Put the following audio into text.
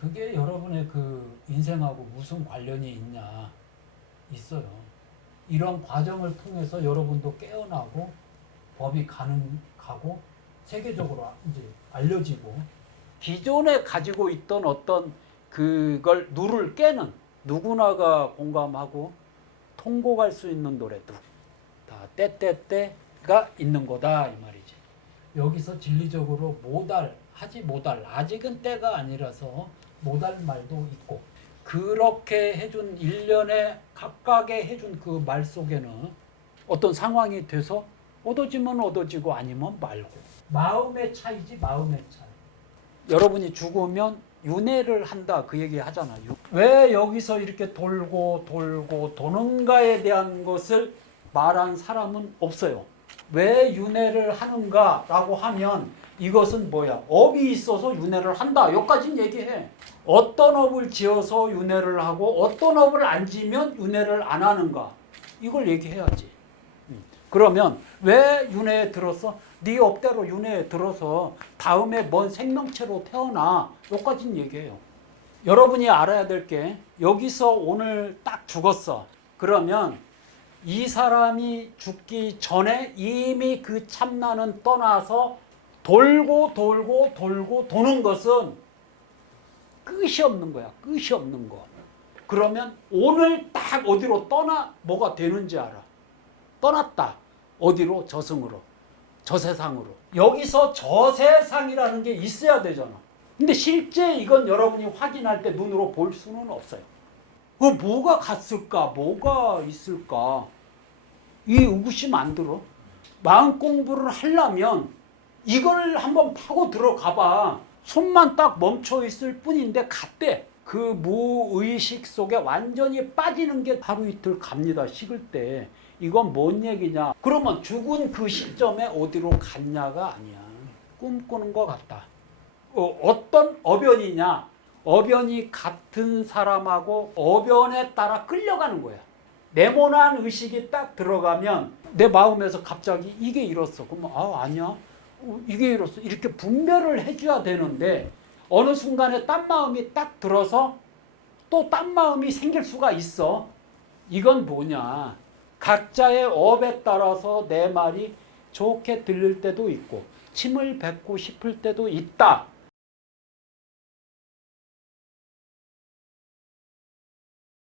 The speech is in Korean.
그게 여러분의 그 인생하고 무슨 관련이 있냐 있어요. 이런 과정을 통해서 여러분도 깨어나고 법이 가능하고 세계적으로 이제 알려지고 기존에 가지고 있던 어떤 그걸 누를 깨는 누구나가 공감하고 통곡할 수 있는 노래도 다 때때때가 있는 거다 이 말이지. 여기서 진리적으로 모달 하지 못할 아직은 때가 아니라서 못할 말도 있고 그렇게 해준 일련의 각각의 해준 그 말 속에는 어떤 상황이 돼서 얻어지면 얻어지고 아니면 말고 마음의 차이지 마음의 차이. 여러분이 죽으면 윤회를 한다 그 얘기 하잖아요. 왜 여기서 이렇게 돌고 돌고 도는가에 대한 것을 말한 사람은 없어요. 왜 윤회를 하는가라고 하면 이것은 뭐야? 업이 있어서 윤회를 한다. 여기까지는 얘기해. 어떤 업을 지어서 윤회를 하고 어떤 업을 안 지면 윤회를 안 하는가? 이걸 얘기해야지. 음. 그러면 왜 윤회에 들어서 네 업대로 윤회에 들어서 다음에 뭔 생명체로 태어나? 여기까지는 얘기해요. 여러분이 알아야 될 게 여기서 오늘 딱 죽었어. 그러면 이 사람이 죽기 전에 이미 그 참나는 떠나서 돌고 돌고 돌고 도는 것은 끝이 없는 거야. 끝이 없는 거. 그러면 오늘 딱 어디로 떠나 뭐가 되는지 알아. 떠났다. 어디로? 저승으로. 저세상으로. 여기서 저세상이라는 게 있어야 되잖아. 근데 실제 이건 여러분이 확인할 때 눈으로 볼 수는 없어요. 그 뭐가 갔을까? 뭐가 있을까? 이 의구심 안 들어? 마음 공부를 하려면 이걸 한번 파고 들어가 봐. 손만 딱 멈춰 있을 뿐인데 갔대. 그 무의식 속에 완전히 빠지는 게 하루 이틀 갑니다. 식을 때. 이건 뭔 얘기냐? 그러면 죽은 그 시점에 어디로 갔냐가 아니야. 꿈꾸는 것 같다. 어, 어떤 어변이냐? 어변이 같은 사람하고 어변에 따라 끌려가는 거야. 네모난 의식이 딱 들어가면 내 마음에서 갑자기 이게 이렇어. 그러면 아 아니야. 어, 이게 이렇어. 이렇게 분별을 해줘야 되는데 어느 순간에 딴 마음이 딱 들어서 또 딴 마음이 생길 수가 있어. 이건 뭐냐? 각자의 업에 따라서 내 말이 좋게 들릴 때도 있고 침을 뱉고 싶을 때도 있다.